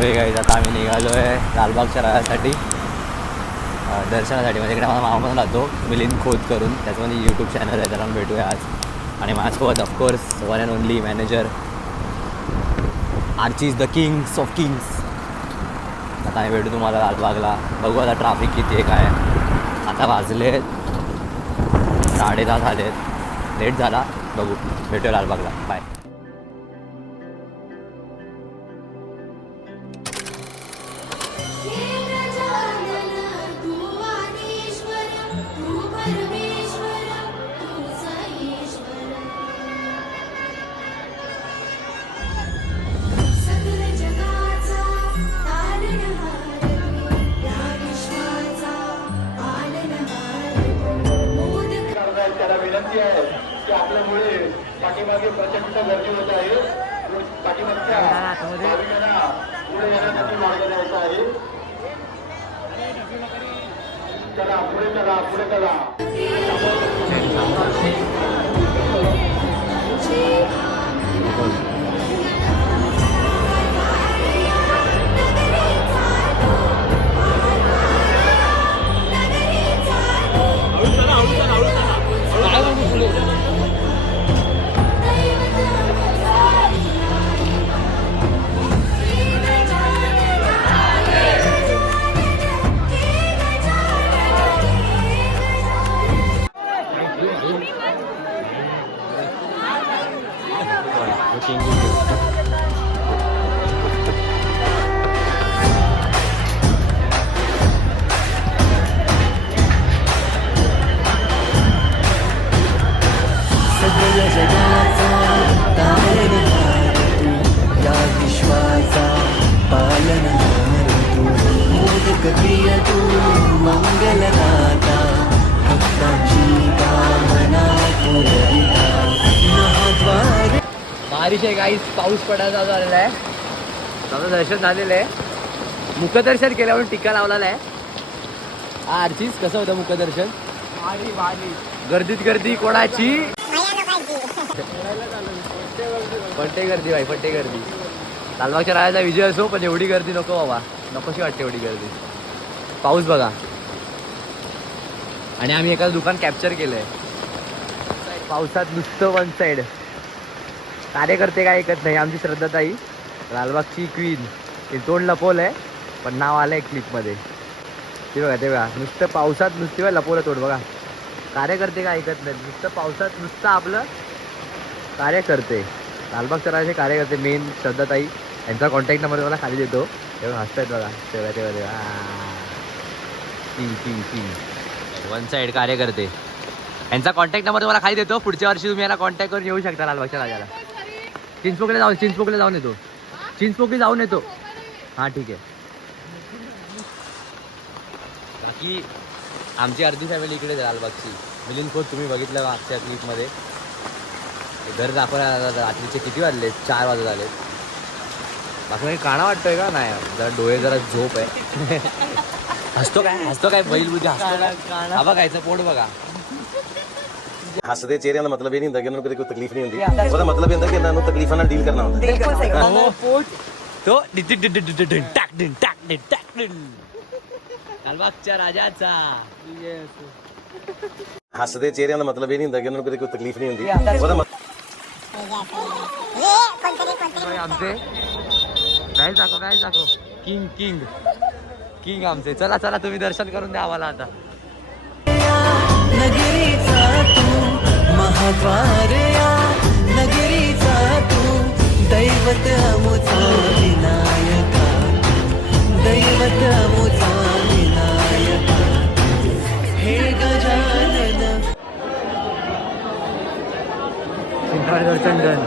हे गाईज आता आम्ही निघालो आहे लालबागच्या राजासाठी दर्शनासाठी. म्हणजे इकडे माझा मामा पण राहतो मिलिंद खोत करून, त्याच्यामध्ये यूट्यूब चॅनल आहे, त्याला भेटूया आज. आणि माझ्यासोबत of course one and only manager Archie is the kings of kings. आता आम्ही भेटू तुम्हाला लालबागला. बघू आता ट्रॅफिक किती आहे काय. आता वाजले 10:30 झालेत, लेट झाला. बघू, भेटूया लालबागला. बाय. विनंती आहे की आपल्यामुळे पाठीमागे प्रचंड गर्दी होत आहे. पाठीमागच्या भाविकांना पुढे येण्यासाठी मार्ग द्यायचा आहे. चला पुढे चला, पुढे चला. बारिश आहे गाईस, पाऊस पडायला झालेला आहे. माझं दर्शन झालेलं आहे. मुखदर्शन केल्यावर टीका लावलेला आहे. हा आर्चीस कसं होतं मुखदर्शन? गर्दीत गर्दी कोणाची? पट्टे गर्दी भाई, पट्टे गर्दी. लालबागच्या राजाचा विजय असो, पण एवढी गर्दी नको बाबा, नकोशी वाटते एवढी गर्दी. पाऊस बघा. आणि आम्ही एका दुकान कॅप्चर केलंय पावसात नुसतं वन साईड. कार्यकर्ते काय ऐकत नाही. आमची श्रद्धाताई लालबागची क्वीन, ते तोंड लपवलंय पण नाव आलंय क्लिपमध्ये. ते बघा, ते बघा, नुसतं पावसात नुसती बघा लपवलं तोंड बघा. कार्यकर्ते काय ऐकत नाही, नुसतं पावसात नुसतं आपलं कार्यकर्ते. लालबागच्या राजाचे कार्यकर्ते मेन श्रद्धाताई, यांचा कॉन्टॅक्ट नंबर मला खाली देतो. तेव्हा हसतायत बघा, तेव्हा तेव्हा तेव्हा king king king one side कार्यकर्ते. यांचा कॉन्टॅक्ट नंबर तुम्हाला खाली देतो. पुढच्या वर्षी तुम्ही याला कॉन्टॅक्ट करून येऊ शकता लालबागच्या राजाला. चिंचपोकले जाऊन येतो. चिंचपोकली जाऊन येतो. हां ठीक आहे. बाकी आमची अर्धी फॅमिली इकडेच लालबागची. मिलिंद खोत तुम्ही बघितलं आजच्या क्लिपमध्ये. घर दाखवायला रात्रीचे किती वाजले? 4 वाजत आले. बाकी काही काणा वाटतोय का? नाही, जरा डोळे जरा झोप आहे. हसतो काय बैल बुद्धी हसतो. हा बघायचं पोट बघा. हसदे चेहरे का मतलब ये नहीं होता कि उनको कोई तकलीफ नहीं होती. उसका मतलब ये होता कि उनको तकलीफों ना डील करना होता. पोट तो लालबागच्या राजाचा. हसदे चेहरे का मतलब ये नहीं होता कि उनको कोई तकलीफ नहीं होती. आमचे काय दाखव किंग किंग किंग आमचे. चला चला, तुम्ही दर्शन करून द्या आम्हाला आता. नगरीचा तू महाद्वार या नगरीचा तू दैवत अमुचा विनायका, दैवत अमुचा विनायका. हे गजानन दर्शन डन.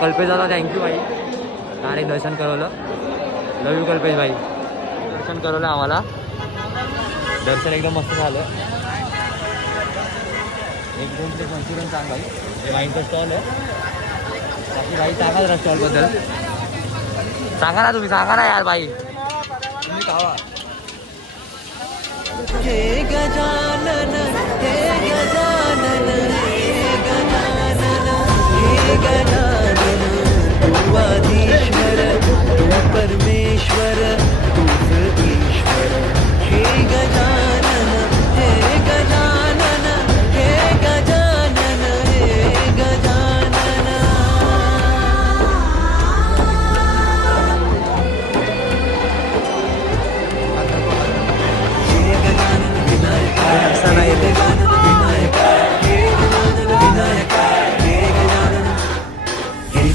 कल्पेश दादा थँक्यू भाई, आणि दर्शन करवलं. लव यू कल्पेश भाई. दर्शन करवलं आम्हाला. दर्शन एकदम मस्त झालं. 1-2 प्लेट मंचुरियन सांग भाई. हे वाईनचा स्टॉल आहे. बाकी भाई सांगा जरा स्टॉलबद्दल. सांगा ना तुम्ही, सांगा ना यार भाई, तुम्ही खावा. हे गजानन, हे गजानन, हे गजानन, हे गजानन, तू आधी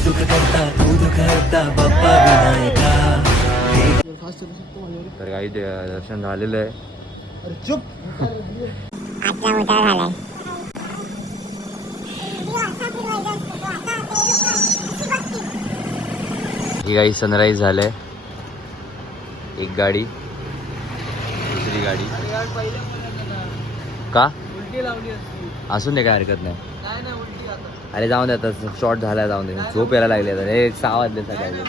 सुख करता तू दुख हरता बाप्पा विनायका. तर काही दर्शन झालेलं आहे. ही काही सनराईज झालंय. एक गाडी, दुसरी गाडी का असून दे, काय हरकत नाही. अरे जाऊन दे आता, शॉर्ट झाला जाऊन दे. झोप यायला लागली आता. हे 6 वाजले सकाळी.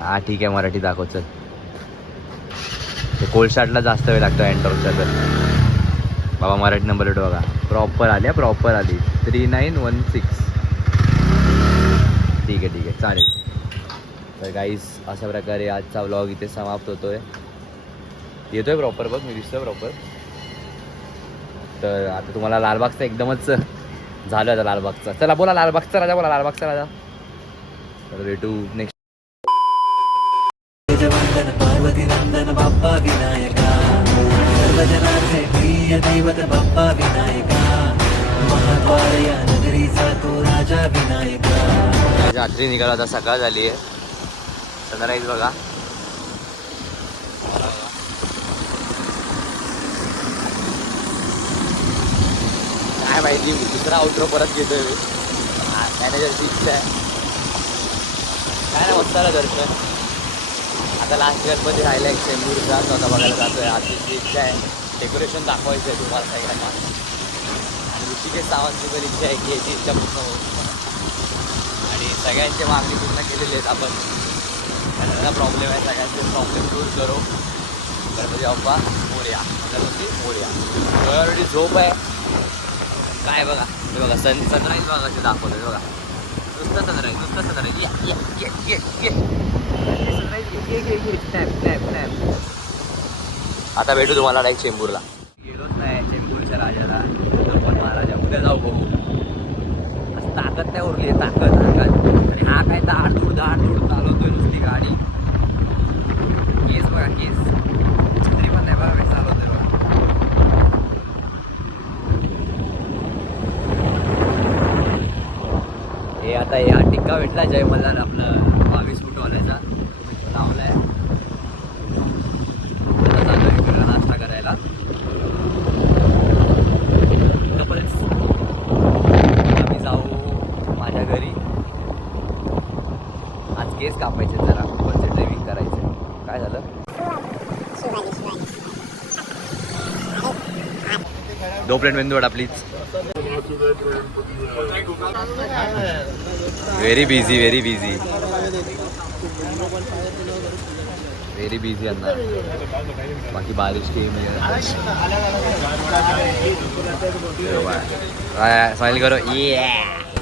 हा ठीक आहे, मराठी दाखव चल. कोलशाटला जास्त वेळ लागतो अँटॉर्कचा. तर बाबा मराठी नंबर प्लेट बघा, प्रॉपर आली. प्रॉपर आली 3916. ठीक आहे चालेल. तर गाईस अशा प्रकारे आजचा व्लॉग इथे समाप्त होतोय. येतोय प्रॉपर बघ, मी दिसतोय प्रॉपर. तर आता तुम्हाला लालबागचा एकदमच झालं आता लालबागचा. चला बोला लालबागचा राजा, बोला लालबागचा राजा. तर भेटू नेक्स्ट. वंदन पार्वती नंदन बाप्पा विनायका. सर्वजनांचे प्रिय दैवत बाप्पा विनायका. महाद्वार या नगरीचा तो राजा विनायका. रात्री निघाला, आता सकाळ झाली आहे. सनराईज बघा. काय माहिती दुसरा आउटरो परत घेतोय मी. मॅनेजरची इच्छा आहे. काय नाही होत दर्शन. आता लास्ट इयरमध्ये राहिला एक चेंबूरचा, स्वतः बघायला जातोय. आजची इच्छा आहे डेकोरेशन दाखवायचं आहे तुम्हाला सगळ्यांना. आणि ऋषिकेश सावंतची पण इच्छा आहे की याची इच्छा पूर्ण होईल. आणि सगळ्यांची मागणी पूर्ण केलेली आहेत आपण. सगळ्यांना प्रॉब्लेम आहे, सगळ्यांचे प्रॉब्लेम दूर करू. गणपती बाप्पा मोरया, गणपती मोरया. ऑलरेडी झोप आहे. काय बघा, हे बघा सनराईज बघा कसे दाखवलं बघा. नुसतं सनराईज. आता भेटू तुम्हाला डायरेक्ट चेंबूरला. गेलोच नाही चेंबूरच्या राजाला. पण महाराजा उद्या जाऊ बघू. असं ताकद नाही उरली आहे, ताकद. आणि हा काय दाड दूड चालवतोय नुसती गाडी. केस बघा, केस छत्री पण नाही बघा, काय चालवतोय बघा. हे आता या टिक्का भेटला जय मल्हार आपलं 22 फूट वाल्याचा लावलाय. आता चालू आहे इकडे नाश्ता करायला. आम्ही जाऊ माझ्या घरी. आज केस कापायचे जरा, परत ड्रायव्हिंग करायचं. काय झालं? दो plate medu vada please. Very busy अन्ना. बाकी बारिश की स्माइल करो.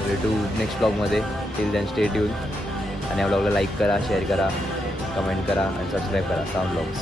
भेटू नेक्स्ट ब्लॉगमध्ये. Till then stay tune. आणि या ब्लॉगला लाईक करा, शेअर करा, कमेंट करा आणि सबस्क्राईब करा. Sound blogs.